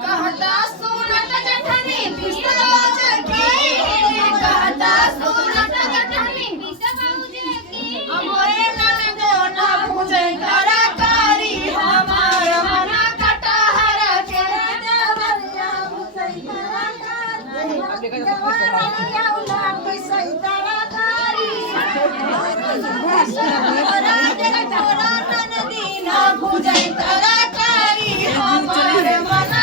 कहता सुनत जठनी बिसबाज की कहता सुनत जठनी बिसबाज की हमरे मन जो न पूजे तरकारी हमार मन कटहर के देवरिया मुसई तरकारी देवरिया उला मुसई तरकारी राजे तोरा नदी न पूजे तरकारी हमार मन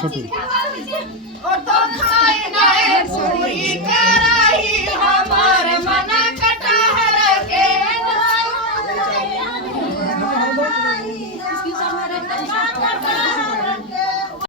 छोटू